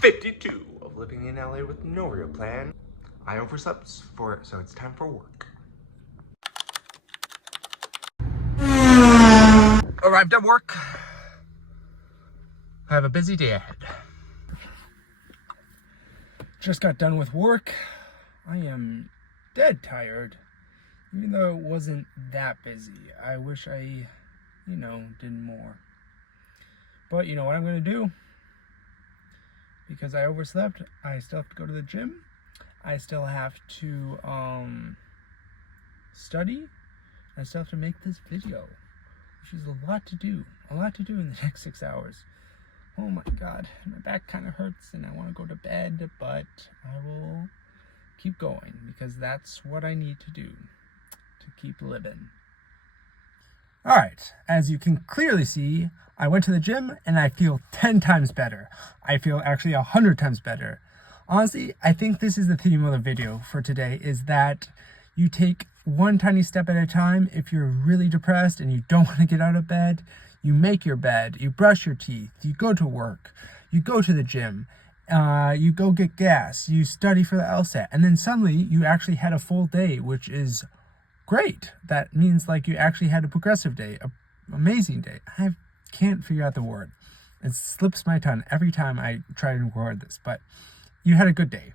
52 of living in LA with no real plan. I overslept so it's time for work. Arrived at work. I have a busy day ahead. Just got done with work. I am dead tired, even though it wasn't that busy. I wish I, did more. But you know what I'm gonna do? Because I overslept, I still have to go to the gym. I still have to study. I still have to make this video, which is a lot to do. A lot to do in the next 6 hours. Oh my God, my back kind of hurts and I want to go to bed, but I will keep going because that's what I need to do to keep living. All right, as you can clearly see, I went to the gym and I feel 10 times better. I feel actually 100 times better. Honestly, I think this is the theme of the video for today, is that you take one tiny step at a time. If you're really depressed and you don't want to get out of bed, you make your bed, you brush your teeth, you go to work, you go to the gym, you go get gas, you study for the LSAT, and then suddenly you actually had a full day, which is great. That means like you actually had a progressive day, an amazing day. I can't figure out the word. It slips my tongue every time I try to record this, but you had a good day.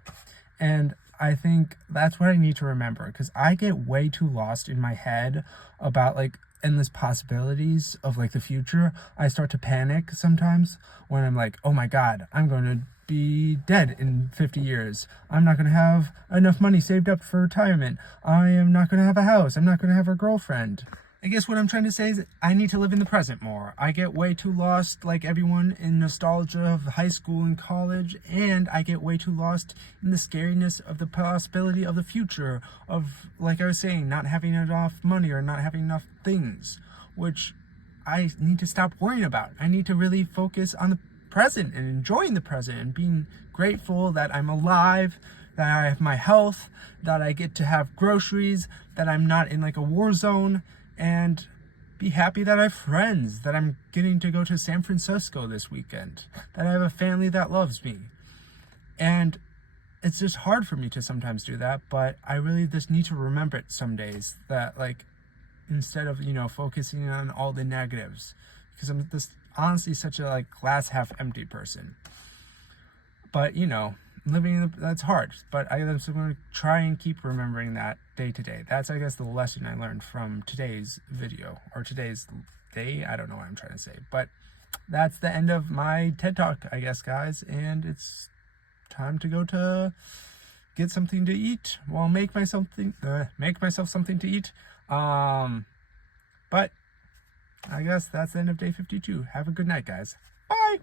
And I think that's what I need to remember, because I get way too lost in my head about like endless possibilities of like the future. I start to panic sometimes when I'm like, oh my God, I'm going to be dead in 50 years. I'm not going to have enough money saved up for retirement. I am not going to have a house. I'm not going to have a girlfriend. I guess what I'm trying to say is I need to live in the present more. I get way too lost, like everyone, in nostalgia of high school and college, and I get way too lost in the scariness of the possibility of the future, of, like I was saying, not having enough money or not having enough things, which I need to stop worrying about. I need to really focus on the present and enjoying the present and being grateful that I'm alive, that I have my health, that I get to have groceries, that I'm not in like a war zone, and be happy that I have friends, that I'm getting to go to San Francisco this weekend, that I have a family that loves me. And it's just hard for me to sometimes do that, but I really just need to remember it some days, that like, instead of, focusing on all the negatives, because I'm just honestly such a like glass half empty person. But living that's hard, but I'm going to try and keep remembering that day to day. That's, I guess, the lesson I learned from today's video, or today's day. I don't know what I'm trying to say, but that's the end of my TED Talk, I guess, guys, and it's time to go to get something to eat. Well, make myself something to eat. But I guess that's the end of day 52. Have a good night, guys. Bye.